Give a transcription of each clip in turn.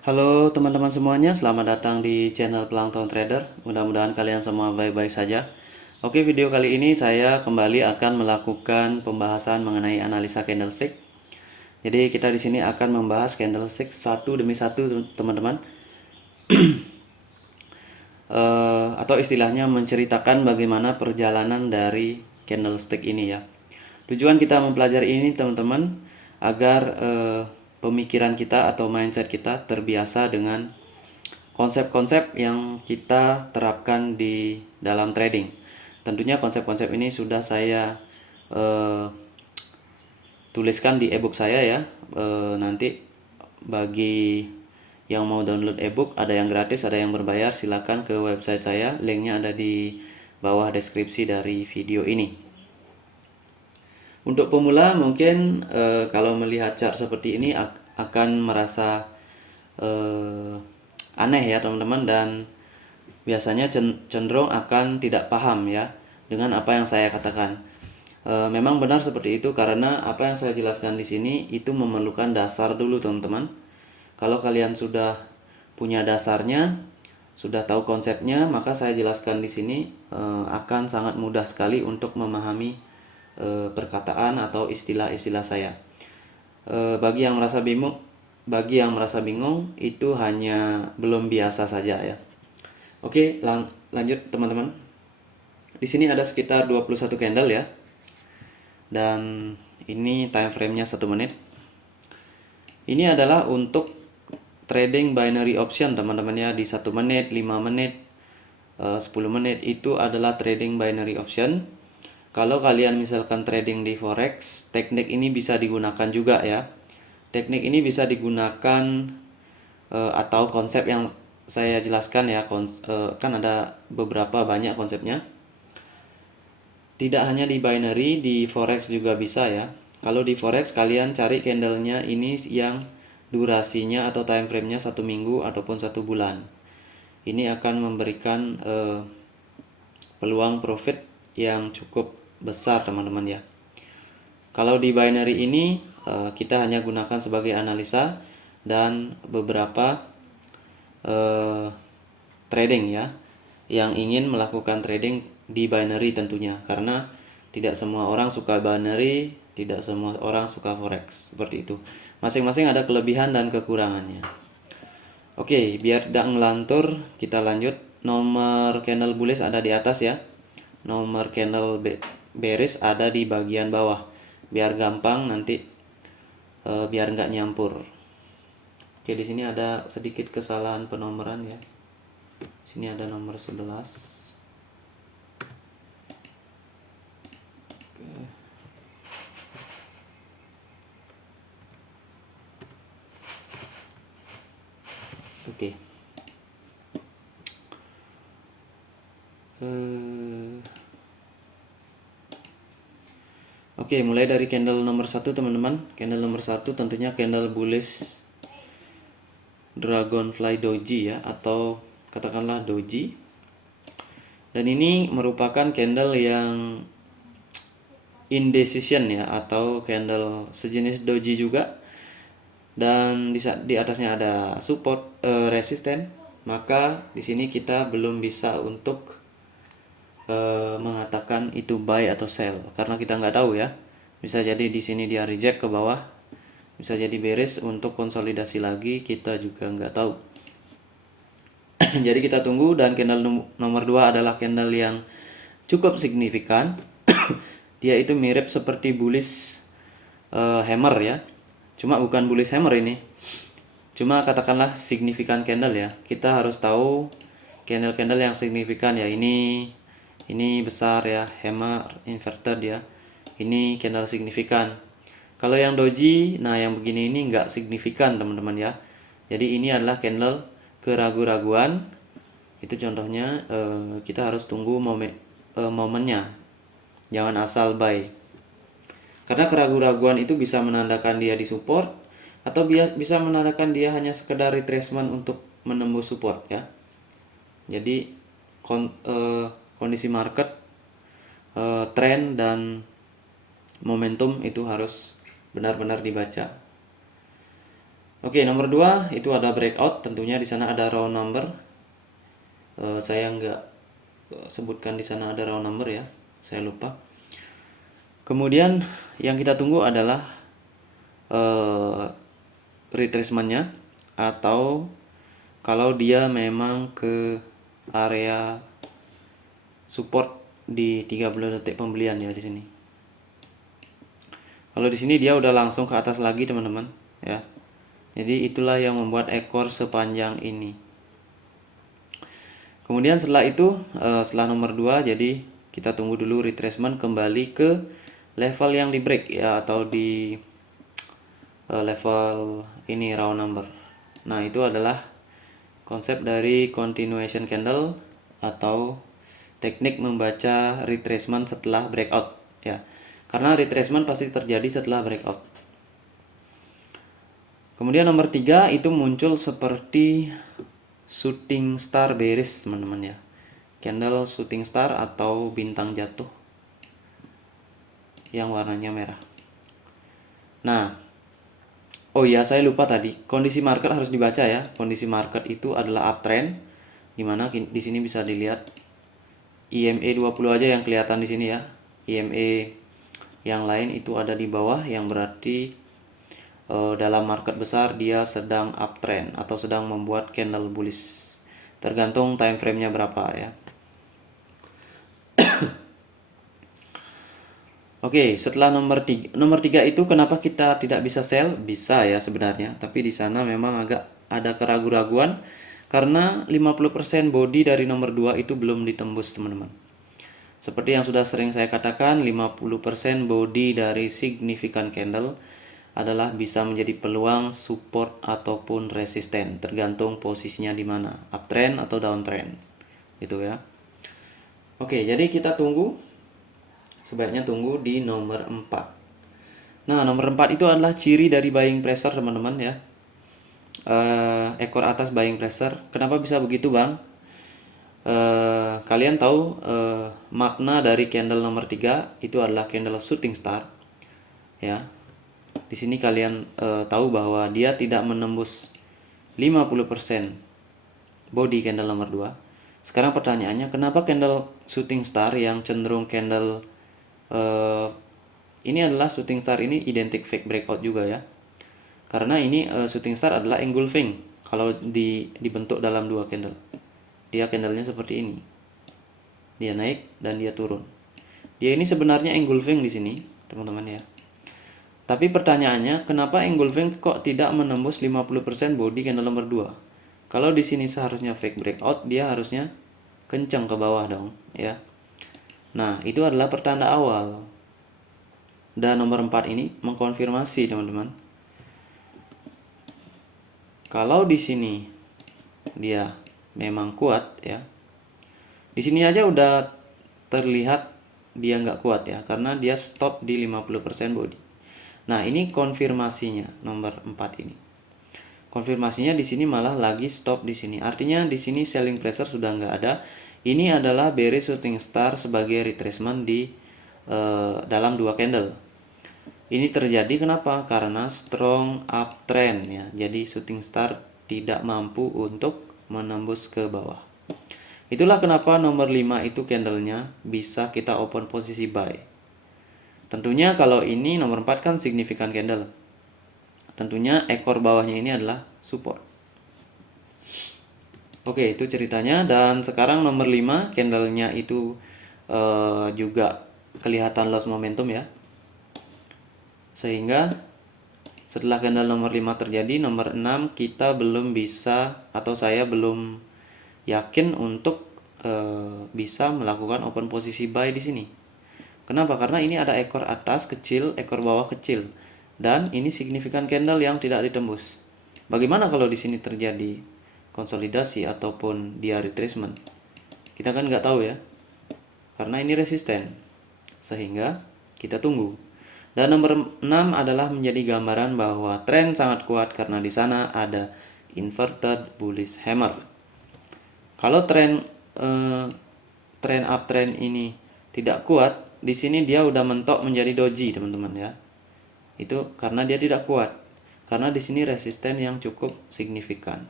Halo teman-teman semuanya, selamat datang di channel Plankton Trader. Mudah-mudahan kalian semua baik-baik saja. Oke, video kali ini saya kembali akan melakukan pembahasan mengenai analisa candlestick. Jadi kita di sini akan membahas candlestick satu demi satu, teman-teman. Atau istilahnya menceritakan bagaimana perjalanan dari candlestick ini ya. Tujuan kita mempelajari ini teman-teman agar pemikiran kita atau mindset kita terbiasa dengan konsep-konsep yang kita terapkan di dalam trading. Tentunya konsep-konsep ini sudah saya eh, tuliskan di ebook saya ya. Nanti bagi yang mau download ebook, ada yang gratis, ada yang berbayar, silakan ke website saya. Linknya ada di bawah deskripsi dari video ini. Untuk pemula mungkin kalau melihat chart seperti ini akan merasa eh, aneh ya teman-teman, dan biasanya cenderung akan tidak paham ya dengan apa yang saya katakan. Memang benar seperti itu karena apa yang saya jelaskan di sini itu memerlukan dasar dulu teman-teman. Kalau kalian sudah punya dasarnya, sudah tahu konsepnya, maka saya jelaskan di sini akan sangat mudah sekali untuk memahami perkataan atau istilah-istilah saya. Bagi yang merasa bingung itu hanya belum biasa saja ya. Oke, lanjut teman-teman. Di sini ada sekitar 21 candle ya. Dan ini time frame-nya 1 menit. Ini adalah untuk trading binary option teman-teman ya, di 1 menit, 5 menit, 10 menit itu adalah trading binary option. Kalau kalian misalkan trading di forex, teknik ini bisa digunakan juga ya. Teknik ini bisa digunakan atau konsep yang saya jelaskan ya, kan ada beberapa banyak konsepnya. Tidak hanya di binary, di forex juga bisa ya. Kalau di forex kalian cari candlenya ini yang durasinya atau time frame-nya 1 minggu ataupun 1 bulan. Ini akan memberikan peluang profit yang cukup besar teman-teman ya. Kalau di binary ini kita hanya gunakan sebagai analisa dan beberapa trading ya, yang ingin melakukan trading di binary tentunya, karena tidak semua orang suka binary, tidak semua orang suka forex, seperti itu. Masing-masing ada kelebihan dan kekurangannya. Oke, biar tidak ngelantur, kita lanjut. Nomor candle bullish ada di atas ya. Nomor candle bearish ada di bagian bawah. Biar gampang nanti, biar nggak nyampur. Oke, di sini ada sedikit kesalahan penomoran ya. Sini ada nomor 11. Oke. Oke, mulai dari candle nomor 1 teman-teman. Candle nomor 1 tentunya candle bullish Dragonfly Doji ya, atau katakanlah doji. Dan ini merupakan candle yang indecision ya, atau candle sejenis doji juga. Dan di atasnya ada support, resisten, maka di sini kita belum bisa untuk mengatakan itu buy atau sell karena kita nggak tahu ya. Bisa jadi di sini dia reject ke bawah, bisa jadi bearish untuk konsolidasi lagi, kita juga nggak tahu. Jadi kita tunggu. Dan candle nomor 2 adalah candle yang cukup signifikan. Dia itu mirip seperti bullish hammer ya, cuma bukan bullish hammer ini, cuma katakanlah signifikan candle ya. Kita harus tahu candle-candle yang signifikan ya. Ini besar ya, hammer inverted ya. Ini candle signifikan. Kalau yang doji, nah yang begini ini nggak signifikan teman-teman ya. Jadi ini adalah candle keraguan-raguan. Itu contohnya, kita harus tunggu momennya. Jangan asal buy. Karena keraguan-raguan itu bisa menandakan dia di support, atau bisa menandakan dia hanya sekedar retracement untuk menembus support ya. Jadi kondisi market, tren dan momentum itu harus benar-benar dibaca. Oke, nomor 2 itu ada breakout, tentunya di sana ada round number. Saya nggak sebutkan di sana ada round number ya, saya lupa. Kemudian yang kita tunggu adalah retracement-nya, atau kalau dia memang ke area support di 30 detik pembelian ya di sini. Kalau di sini dia udah langsung ke atas lagi teman-teman ya. Jadi itulah yang membuat ekor sepanjang ini. Kemudian setelah itu setelah nomor 2, jadi kita tunggu dulu retracement kembali ke level yang di break ya, atau di level ini round number. Nah, itu adalah konsep dari continuation candle atau teknik membaca retracement setelah breakout ya. Karena retracement pasti terjadi setelah breakout. Kemudian nomor 3 itu muncul seperti shooting star bearish teman-teman ya. Candle shooting star atau bintang jatuh yang warnanya merah. Nah, oh iya, saya lupa tadi. Kondisi market harus dibaca ya. Kondisi market itu adalah uptrend, dimana di sini bisa dilihat EMA 20 aja yang kelihatan di sini ya. EMA yang lain itu ada di bawah, yang berarti dalam market besar dia sedang uptrend atau sedang membuat candle bullish. Tergantung time frame-nya berapa ya. Oke, setelah nomor 3 itu kenapa kita tidak bisa sell? Bisa ya sebenarnya, tapi di sana memang agak ada keraguan-raguan karena 50% body dari nomor 2 itu belum ditembus, teman-teman. Seperti yang sudah sering saya katakan, 50% body dari significant candle adalah bisa menjadi peluang support ataupun resisten, tergantung posisinya di mana, uptrend atau downtrend. Gitu ya. Oke, jadi kita tunggu. Sebaiknya tunggu di nomor 4. Nah, nomor 4 itu adalah ciri dari buying pressure, teman-teman ya. Ekor atas buying pressure. Kenapa bisa begitu, Bang? Kalian tahu makna dari candle nomor 3 itu adalah candle shooting star. Ya. Di sini kalian tahu bahwa dia tidak menembus 50% body candle nomor 2. Sekarang pertanyaannya, kenapa candle shooting star yang cenderung candle ini adalah shooting star ini identik fake breakout juga ya. Karena ini shooting star adalah engulfing kalau dibentuk dalam 2 candle. Dia candlenya seperti ini. Dia naik dan dia turun. Dia ini sebenarnya engulfing di sini, teman-teman ya. Tapi pertanyaannya, kenapa engulfing kok tidak menembus 50% body candle nomor 2? Kalau di sini seharusnya fake breakout, dia harusnya kencang ke bawah dong, ya. Nah, itu adalah pertanda awal. Dan nomor 4 ini mengkonfirmasi, teman-teman. Kalau di sini dia memang kuat ya. Di sini aja udah terlihat dia nggak kuat ya, karena dia stop di 50% body. Nah, ini konfirmasinya nomor 4 ini. Konfirmasinya di sini malah lagi stop di sini. Artinya di sini selling pressure sudah nggak ada. Ini adalah bearish shooting star sebagai retracement di dalam 2 candle. Ini terjadi kenapa? Karena strong uptrend ya. Jadi shooting star tidak mampu untuk menembus ke bawah. Itulah kenapa nomor 5 itu candlenya bisa kita open posisi buy. Tentunya kalau ini nomor 4 kan significant candle. Tentunya ekor bawahnya ini adalah support. Oke, itu ceritanya. Dan sekarang nomor 5 candlenya itu juga kelihatan loss momentum ya. Sehingga setelah candle nomor 5 terjadi, nomor 6 kita belum bisa, atau saya belum yakin untuk bisa melakukan open posisi buy di sini. Kenapa? Karena ini ada ekor atas kecil, ekor bawah kecil, dan ini signifikan candle yang tidak ditembus. Bagaimana kalau di sini terjadi konsolidasi ataupun dia retracement? Kita kan nggak tahu ya, karena ini resisten, sehingga kita tunggu. Dan nomor 6 adalah menjadi gambaran bahwa tren sangat kuat karena di sana ada inverted bullish hammer. Kalau tren uptrend ini tidak kuat, di sini dia udah mentok menjadi doji, teman-teman ya. Itu karena dia tidak kuat. karena di sini resisten yang cukup signifikan.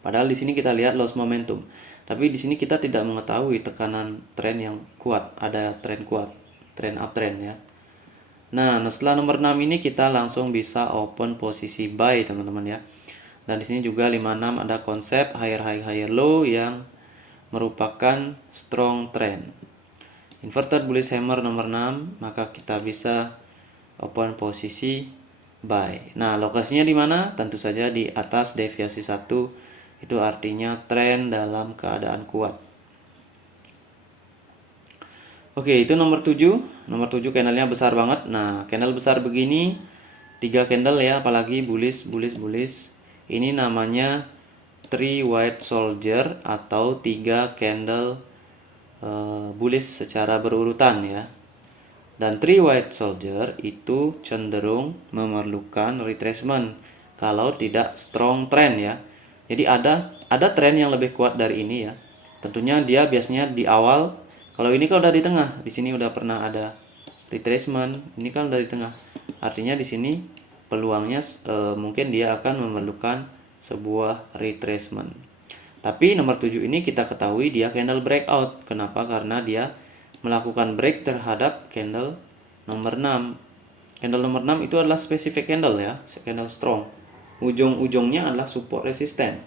Padahal di sini kita lihat loss momentum. Tapi di sini kita tidak mengetahui tekanan tren yang kuat, ada tren kuat, tren uptrend ya. Nah, setelah nomor 6 ini kita langsung bisa open posisi buy teman-teman ya. Dan di sini juga 56 ada konsep higher high higher low yang merupakan strong trend. Inverted bullish hammer nomor 6, maka kita bisa open posisi buy. Nah, lokasinya di mana? Tentu saja di atas deviasi 1. Itu artinya tren dalam keadaan kuat. Oke, itu nomor 7. Nomor 7 candlenya besar banget. Nah, candle besar begini 3 candle ya, apalagi bullish. Ini namanya 3 white soldier atau 3 candle bullish secara berurutan ya. Dan 3 white soldier itu cenderung memerlukan retracement kalau tidak strong trend ya. Jadi ada tren yang lebih kuat dari ini ya. Tentunya dia biasanya di awal. Kalau ini kan udah di tengah, di sini udah pernah ada retracement, ini kan udah di tengah. Artinya di sini peluangnya mungkin dia akan memerlukan sebuah retracement. Tapi nomor 7 ini kita ketahui dia candle breakout. Kenapa? Karena dia melakukan break terhadap candle nomor 6. Candle nomor 6 itu adalah specific candle ya, candle strong. Ujung-ujungnya adalah support resisten.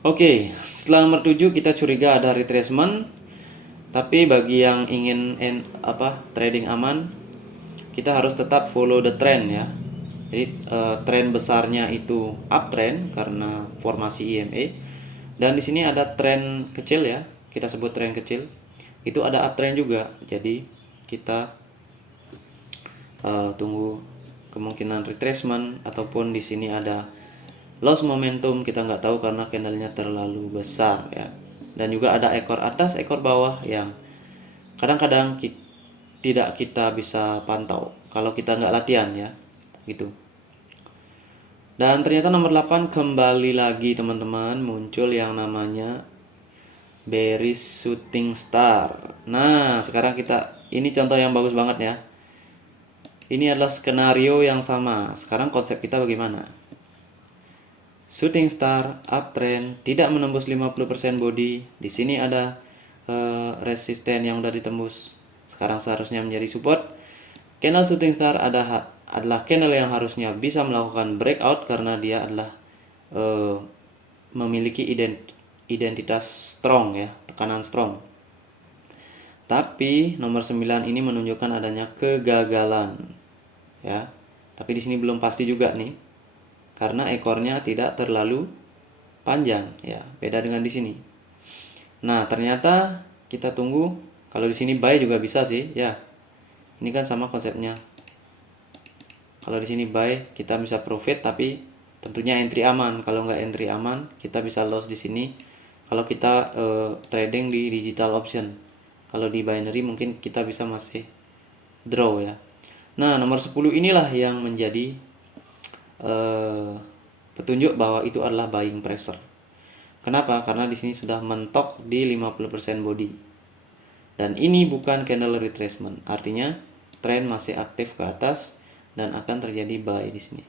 Oke, setelah nomor 7 kita curiga ada retracement. Tapi bagi yang ingin trading aman, kita harus tetap follow the trend ya. Jadi tren besarnya itu uptrend karena formasi EMA. Dan di sini ada tren kecil ya, kita sebut tren kecil. Itu ada uptrend juga. Jadi kita tunggu kemungkinan retracement ataupun di sini ada loss momentum, kita nggak tahu karena candlenya terlalu besar ya. Dan juga ada ekor atas, ekor bawah yang kadang-kadang tidak kita bisa pantau kalau kita nggak latihan ya, gitu. Dan ternyata nomor 8 kembali lagi teman-teman muncul yang namanya bearish shooting star. Nah, sekarang ini contoh yang bagus banget ya. Ini adalah skenario yang sama. Sekarang konsep kita bagaimana? Shooting star, uptrend, tidak menembus 50% body. Di sini ada resisten yang udah ditembus. Sekarang seharusnya menjadi support. Candle shooting star adalah candle yang harusnya bisa melakukan breakout karena dia adalah memiliki identitas strong ya, tekanan strong. Tapi nomor 9 ini menunjukkan adanya kegagalan ya. Tapi di sini belum pasti juga nih. Karena ekornya tidak terlalu panjang ya, beda dengan di sini. Nah, ternyata kita tunggu. Kalau di sini buy juga bisa sih ya. Ini kan sama konsepnya. Kalau di sini buy kita bisa profit, tapi tentunya entry aman. Kalau nggak entry aman, kita bisa loss di sini. Kalau kita trading di digital option, kalau di binary mungkin kita bisa masih draw ya. Nah, nomor 10 inilah yang menjadi petunjuk bahwa itu adalah buying pressure. Kenapa? Karena di sini sudah mentok di 50% body. Dan ini bukan candle retracement. Artinya tren masih aktif ke atas dan akan terjadi buy di sini.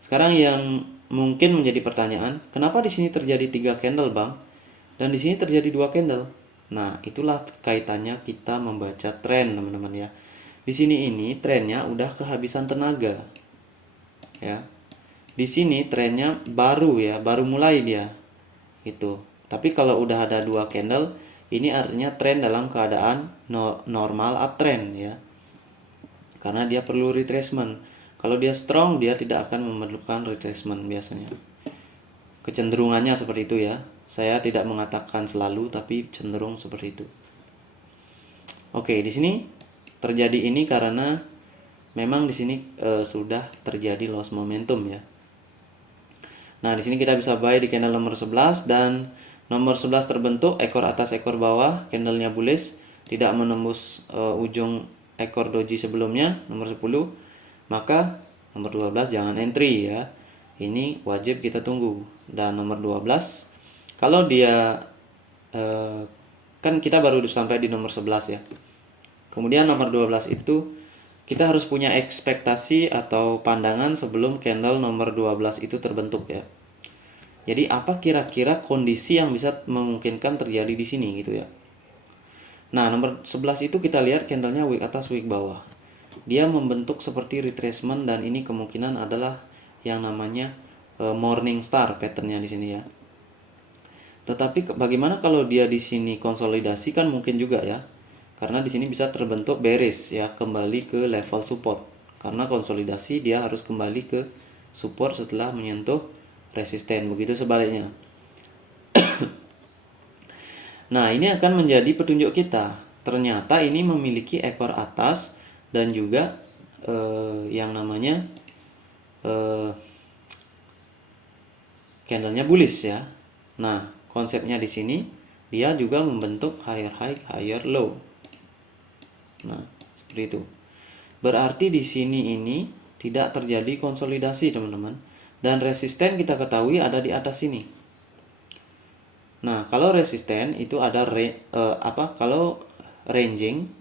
Sekarang yang mungkin menjadi pertanyaan, kenapa di sini terjadi 3 candle, Bang? Dan di sini terjadi 2 candle. Nah, itulah kaitannya kita membaca tren, teman-teman ya. Di sini ini trennya udah kehabisan tenaga. Ya. Di sini trennya baru ya, baru mulai dia. Itu. Tapi kalau udah ada 2 candle, ini artinya tren dalam keadaan normal uptrend ya. Karena dia perlu retracement. Kalau dia strong, dia tidak akan memerlukan retracement biasanya. Kecenderungannya seperti itu ya. Saya tidak mengatakan selalu, tapi cenderung seperti itu. Oke, di sini terjadi ini karena memang di sini sudah terjadi loss momentum ya. Nah, di sini kita bisa buy di candle nomor 11 dan nomor 11 terbentuk ekor atas ekor bawah, candlenya bullish, tidak menembus ujung ekor doji sebelumnya nomor 10. Maka nomor 12 jangan entry ya. Ini wajib kita tunggu. Dan nomor 12 kalau dia kan kita baru sampai di nomor 11 ya. Kemudian nomor 12 itu kita harus punya ekspektasi atau pandangan sebelum candle nomor 12 itu terbentuk ya. Jadi apa kira-kira kondisi yang bisa memungkinkan terjadi di sini gitu ya. Nah, nomor 11 itu kita lihat candlenya wick atas wick bawah. Dia membentuk seperti retracement dan ini kemungkinan adalah yang namanya morning star patternnya di sini ya. Tetapi bagaimana kalau dia di sini konsolidasi kan mungkin juga ya. Karena di sini bisa terbentuk bearish ya, kembali ke level support. Karena konsolidasi dia harus kembali ke support setelah menyentuh resisten. Begitu sebaliknya. Nah, ini akan menjadi petunjuk kita. Ternyata ini memiliki ekor atas dan juga yang namanya candlenya bullish ya. Nah, konsepnya di sini dia juga membentuk higher high, higher low. Nah, seperti itu. Berarti di sini ini tidak terjadi konsolidasi, teman-teman. Dan resisten kita ketahui ada di atas sini. Nah, kalau resisten itu ada kalau ranging,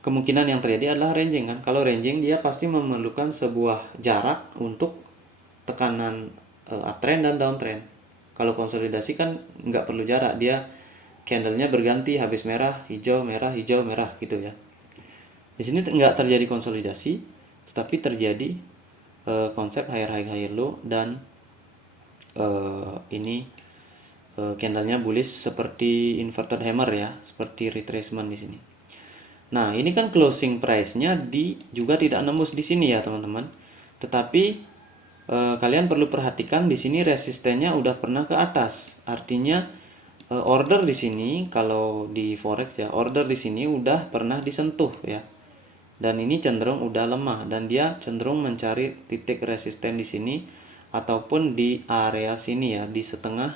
kemungkinan yang terjadi adalah ranging kan. Kalau ranging dia pasti memerlukan sebuah jarak untuk tekanan uptrend dan downtrend. Kalau konsolidasi kan nggak perlu jarak, dia candlenya berganti, habis merah, hijau, merah gitu ya. Di sini nggak terjadi konsolidasi, tetapi terjadi konsep higher high higher low dan ini candlenya bullish seperti inverted hammer ya, seperti retracement di sini. Nah, ini kan closing price-nya juga tidak nembus di sini ya, teman-teman. Tetapi kalian perlu perhatikan di sini resistennya udah pernah ke atas. Artinya order di sini kalau di forex ya, order di sini udah pernah disentuh ya. Dan ini cenderung udah lemah dan dia cenderung mencari titik resisten di sini ataupun di area sini ya, di setengah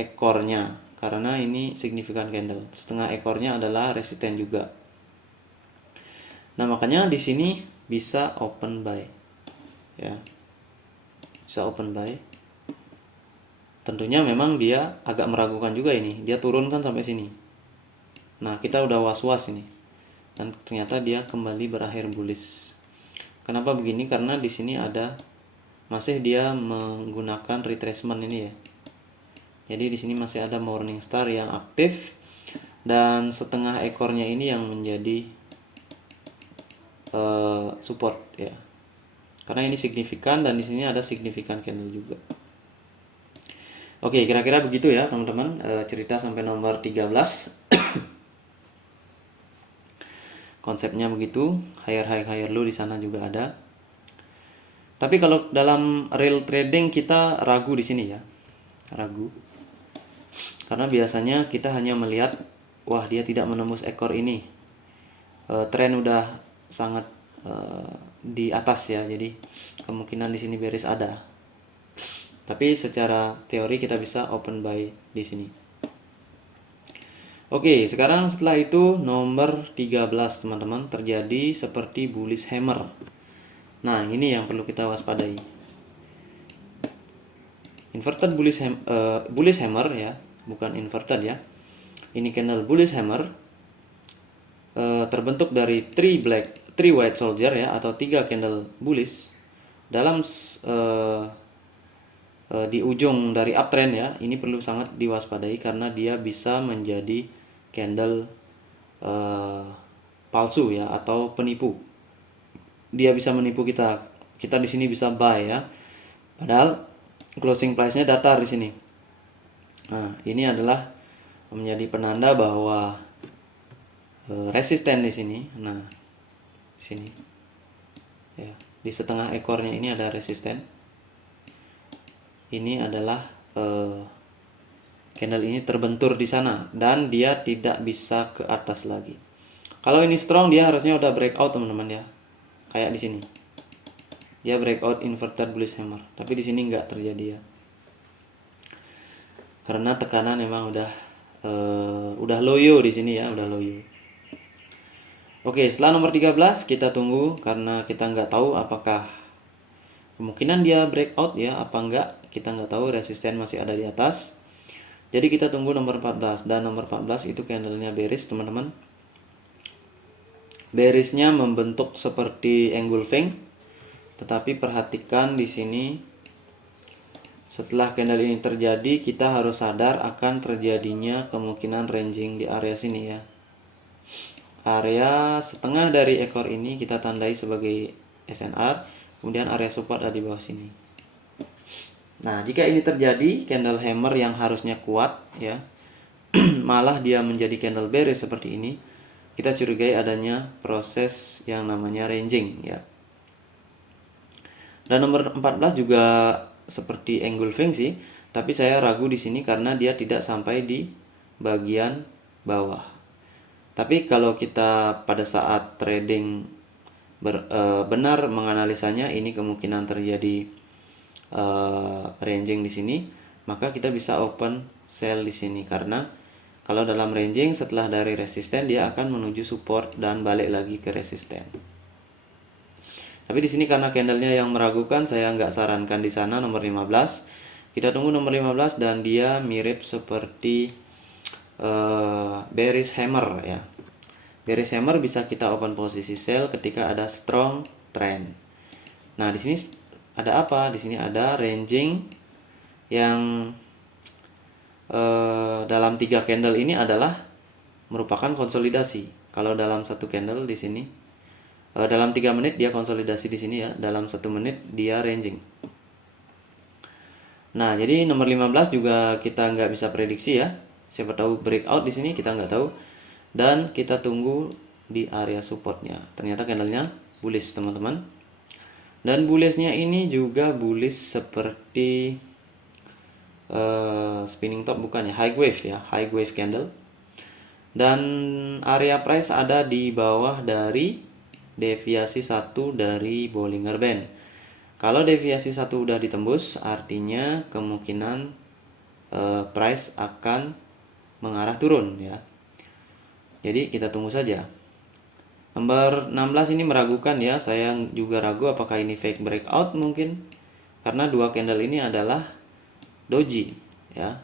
ekornya. Karena ini signifikan candle. Setengah ekornya adalah resisten juga. Nah, makanya di sini bisa open buy. Ya. Bisa open buy. Tentunya memang dia agak meragukan juga ini. Dia turunkan sampai sini. Nah, kita udah was-was ini. Dan ternyata dia kembali berakhir bullish. Kenapa begini? Karena di sini masih dia menggunakan retracement ini ya. Jadi di sini masih ada morning star yang aktif dan setengah ekornya ini yang menjadi support ya. Karena ini signifikan dan di sini ada signifikan candle juga. Oke, kira-kira begitu ya teman-teman, cerita sampai nomor 13. Konsepnya begitu, higher high higher low di sana juga ada. Tapi kalau dalam real trading kita ragu di sini ya. Ragu. Karena biasanya kita hanya melihat wah dia tidak menembus ekor ini. Tren udah sangat di atas ya. Jadi kemungkinan di sini bearish ada. Tapi secara teori kita bisa open buy di sini. Oke, sekarang setelah itu nomor 13 teman-teman, terjadi seperti bullish hammer. Nah, ini yang perlu kita waspadai. Inverted bullish hammer ya, bukan inverted ya. Ini candle bullish hammer terbentuk dari 3 white soldier ya, atau 3 candle bullish dalam di ujung dari uptrend ya. Ini perlu sangat diwaspadai karena dia bisa menjadi candle palsu ya, atau penipu. Dia bisa menipu kita. Kita di sini bisa buy ya. Padahal closing price-nya datar di sini. Nah, ini adalah menjadi penanda bahwa resisten di sini. Nah, di sini. Ya, di setengah ekornya ini ada resisten. Ini adalah candle ini terbentur di sana dan dia tidak bisa ke atas lagi. Kalau ini strong dia harusnya udah breakout teman-teman ya. Kayak di sini. Dia breakout inverted bullish hammer, tapi di sini nggak terjadi ya. Karena tekanan memang udah loyo di sini ya, udah loyo. Oke, setelah nomor 13 kita tunggu karena kita nggak tahu apakah kemungkinan dia breakout ya, apa enggak, kita nggak tahu, resisten masih ada di atas. Jadi kita tunggu nomor 14 dan nomor 14 itu candlenya bearish teman-teman. bearish-nya membentuk seperti engulfing, tetapi perhatikan di sini setelah candle ini terjadi kita harus sadar akan terjadinya kemungkinan ranging di area sini ya. Area setengah dari ekor ini kita tandai sebagai SNR, kemudian area support ada di bawah sini. Nah, jika ini terjadi candle hammer yang harusnya kuat ya, malah dia menjadi candle bearish seperti ini, kita curigai adanya proses yang namanya ranging ya. Dan nomor 14 juga seperti engulfing sih, tapi saya ragu di sini karena dia tidak sampai di bagian bawah. Tapi kalau kita pada saat trading benar menganalisanya, ini kemungkinan terjadi ranging di sini, maka kita bisa open sell di sini karena kalau dalam ranging setelah dari resisten dia akan menuju support dan balik lagi ke resisten. Tapi di sini karena candlenya yang meragukan, saya nggak sarankan di sana nomor 15. Kita tunggu nomor 15 dan dia mirip seperti bearish hammer ya. Bearish hammer bisa kita open posisi sell ketika ada strong trend. Nah, di sini ada apa? Di sini ada ranging yang dalam 3 candle ini adalah merupakan konsolidasi. Kalau dalam satu candle di sini dalam 3 menit dia konsolidasi di sini ya, dalam 1 menit dia ranging. Nah, jadi nomor 15 juga kita nggak bisa prediksi ya. Siapa tahu breakout di sini, kita nggak tahu. Dan kita tunggu di area supportnya. Ternyata candlenya bullish teman-teman. Dan bullishnya ini juga bullish seperti spinning top bukan ya, high wave candle. Dan area price ada di bawah dari deviasi 1 dari Bollinger Band. Kalau deviasi 1 udah ditembus, artinya kemungkinan price akan mengarah turun ya. Jadi kita tunggu saja. Nomor 16 ini meragukan ya, saya juga ragu apakah ini fake breakout mungkin. Karena 2 candle ini adalah doji ya.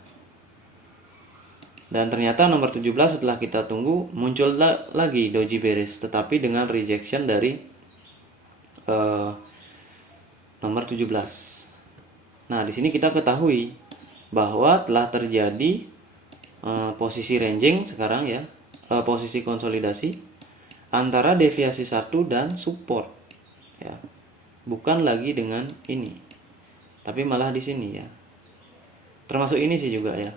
Dan ternyata nomor 17 setelah kita tunggu muncul lagi doji bearish, tetapi dengan rejection dari nomor 17. Nah, di sini kita ketahui bahwa telah terjadi posisi ranging sekarang ya, posisi konsolidasi antara deviasi 1 dan support ya. Bukan lagi dengan ini, tapi malah di sini ya. Termasuk ini sih juga ya.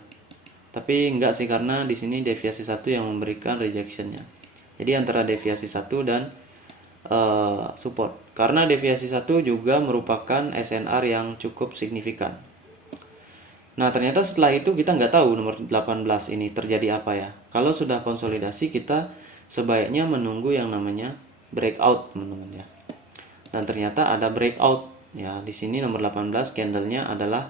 Tapi enggak sih karena di sini deviasi 1 yang memberikan rejectionnya. Jadi antara deviasi 1 dan support. Karena deviasi 1 juga merupakan SNR yang cukup signifikan. Nah, ternyata setelah itu kita nggak tahu nomor 18 ini terjadi apa ya. Kalau sudah konsolidasi kita sebaiknya menunggu yang namanya breakout, teman-teman ya. Dan ternyata ada breakout ya. Di sini nomor 18 candlenya adalah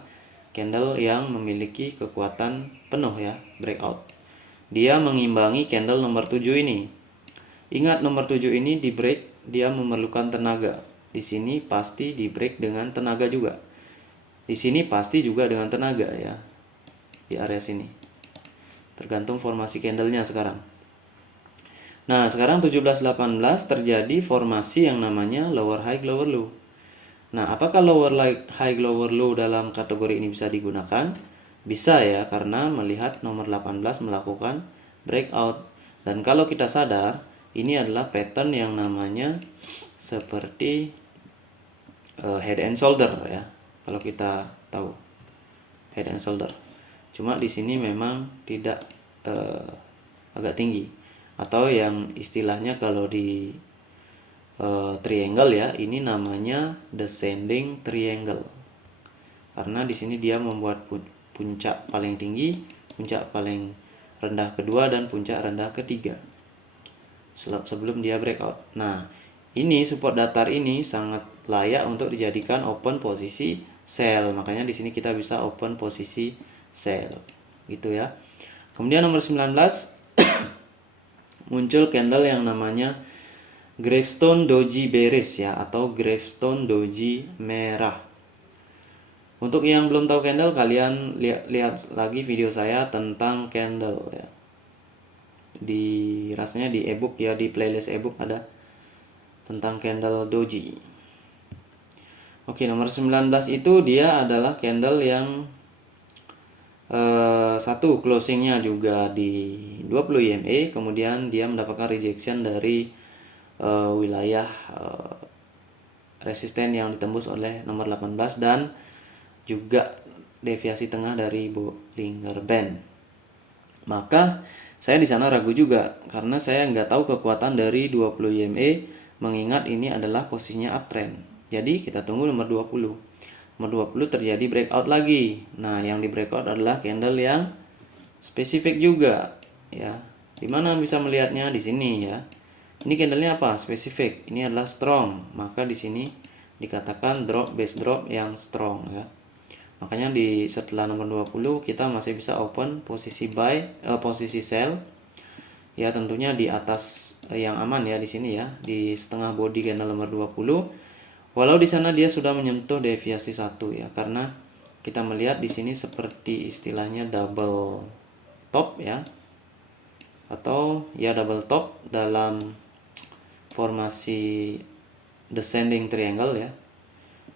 candle yang memiliki kekuatan penuh ya, breakout. Dia mengimbangi candle nomor 7 ini. Ingat nomor 7 ini di break dia memerlukan tenaga. Di sini pasti di break dengan tenaga juga. Di sini pasti juga dengan tenaga ya. Di area sini. Tergantung formasi candlenya sekarang. Nah, sekarang 17-18 terjadi formasi yang namanya lower high lower low. Nah, apakah lower high lower low dalam kategori ini bisa digunakan? Bisa ya, karena melihat nomor 18 melakukan breakout. Dan kalau kita sadar, ini adalah pattern yang namanya seperti head and shoulder ya. Kalau kita tahu head and shoulder. Cuma di sini memang tidak agak tinggi. Atau yang istilahnya kalau di triangle ya, ini namanya descending triangle. Karena di sini dia membuat puncak paling tinggi, puncak paling rendah kedua dan puncak rendah ketiga sebelum dia breakout. Nah, ini support datar ini sangat layak untuk dijadikan open posisi sell. Makanya di sini kita bisa open posisi sell gitu ya. Kemudian nomor 19 muncul candle yang namanya Gravestone Doji Bearish ya, atau Gravestone Doji merah. Untuk yang belum tahu candle, kalian lihat lagi video saya tentang candle ya. rasanya di ebook ya, di playlist ebook ada tentang candle doji. Oke, nomor 19 itu dia adalah candle yang satu closingnya juga di 20 EMA, kemudian dia mendapatkan rejection dari wilayah resisten yang ditembus oleh nomor 18 dan juga deviasi tengah dari Bollinger Band. Maka saya di sana ragu juga karena saya nggak tahu kekuatan dari 20 EMA, mengingat ini adalah posisinya uptrend. Jadi kita tunggu nomor 20. Nomor 20 terjadi breakout lagi. Nah, yang di breakout adalah candle yang spesifik juga ya. Dimana bisa melihatnya di sini ya. Ini candlenya apa? Spesifik. Ini adalah strong. Maka di sini dikatakan drop base drop yang strong ya. Makanya setelah nomor 20 kita masih bisa open posisi buy, posisi sell. Ya tentunya di atas yang aman ya di sini ya, di setengah body candle nomor 20. Walau di sana dia sudah menyentuh deviasi 1 ya, karena kita melihat di sini seperti istilahnya double top ya. Atau ya double top dalam formasi descending triangle ya.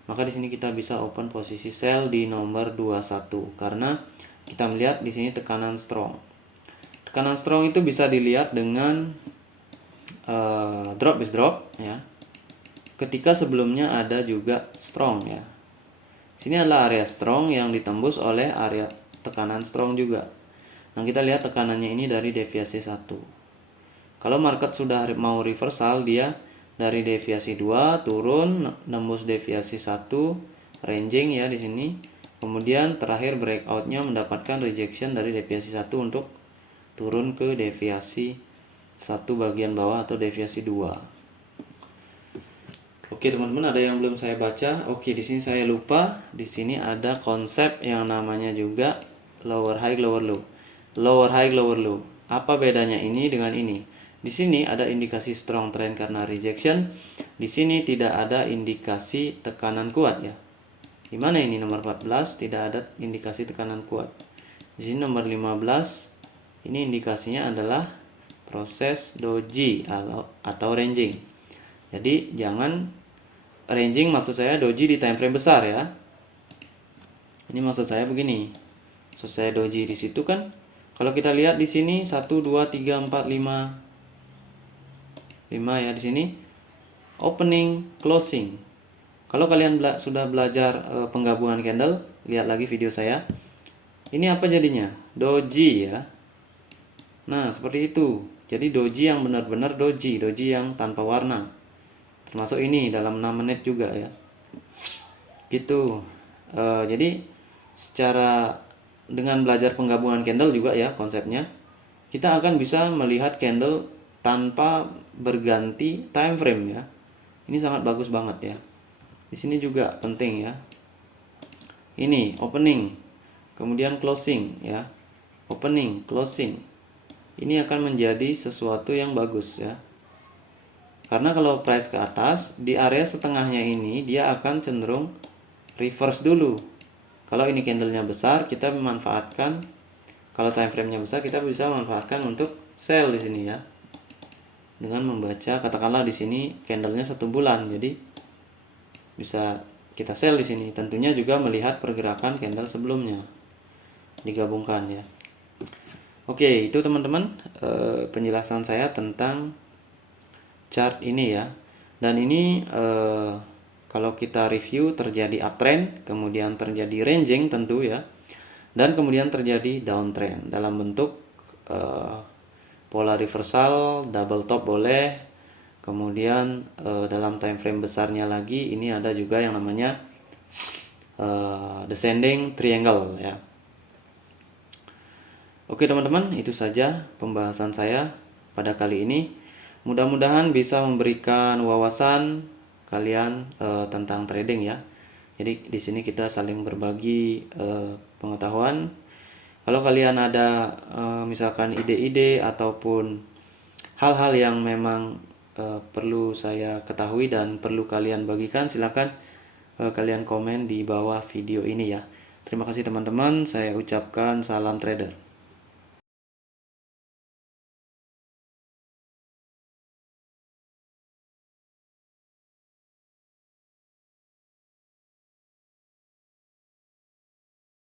Maka di sini kita bisa open posisi sell di nomor 21 karena kita melihat di sini tekanan strong. Tekanan strong itu bisa dilihat dengan drop base drop ya. Ketika sebelumnya ada juga strong ya. Sini adalah area strong yang ditembus oleh area tekanan strong juga. Nah, kita lihat tekanannya ini dari deviasi 1. Kalau market sudah mau reversal, dia dari deviasi 2 turun nembus deviasi 1, ranging ya di sini. Kemudian terakhir breakoutnya mendapatkan rejection dari deviasi 1 untuk turun ke deviasi 1 bagian bawah atau deviasi 2. Oke teman-teman, ada yang belum saya baca. Oke, di sini saya lupa. Di sini ada konsep yang namanya juga lower high lower low. Lower high lower low. Apa bedanya ini dengan ini? Di sini ada indikasi strong trend karena rejection. Di sini tidak ada indikasi tekanan kuat ya. Di mana ini nomor 14 tidak ada indikasi tekanan kuat. Di sini nomor 15 ini indikasinya adalah proses doji atau ranging. Jadi jangan ranging, maksud saya doji di time frame besar ya. Ini maksud saya begini. Maksud saya doji di situ kan kalau kita lihat di sini 1 2 3 4 5 ya di sini opening closing. Kalau kalian sudah belajar penggabungan candle, lihat lagi video saya. Ini apa jadinya? Doji ya. Nah, seperti itu. Jadi doji yang benar-benar doji yang tanpa warna. Termasuk ini dalam 6 menit juga ya. Gitu. Jadi secara dengan belajar penggabungan candle juga ya konsepnya, kita akan bisa melihat candle tanpa berganti time frame ya. Ini sangat bagus banget ya. Di sini juga penting ya. Ini opening, kemudian closing ya. Opening, closing. Ini akan menjadi sesuatu yang bagus ya. Karena kalau price ke atas, di area setengahnya ini dia akan cenderung reverse dulu. Kalau ini candlenya besar, kita memanfaatkan, kalau time frame-nya besar, kita bisa memanfaatkan untuk sell di sini ya. Dengan membaca, katakanlah di sini candlenya 1 bulan, jadi bisa kita sell di sini. Tentunya juga melihat pergerakan candle sebelumnya, digabungkan ya. Oke, itu teman-teman penjelasan saya tentang chart ini ya. Dan ini kalau kita review terjadi uptrend, kemudian terjadi ranging tentu ya, dan kemudian terjadi downtrend dalam bentuk pola reversal, double top boleh, kemudian dalam time frame besarnya lagi ini ada juga yang namanya descending triangle ya. Oke teman-teman, itu saja pembahasan saya pada kali ini. Mudah-mudahan bisa memberikan wawasan kalian tentang trading ya. Jadi di sini kita saling berbagi pengetahuan. Kalau kalian ada misalkan ide-ide ataupun hal-hal yang memang perlu saya ketahui dan perlu kalian bagikan, silakan kalian komen di bawah video ini ya. Terima kasih teman-teman, saya ucapkan salam trader.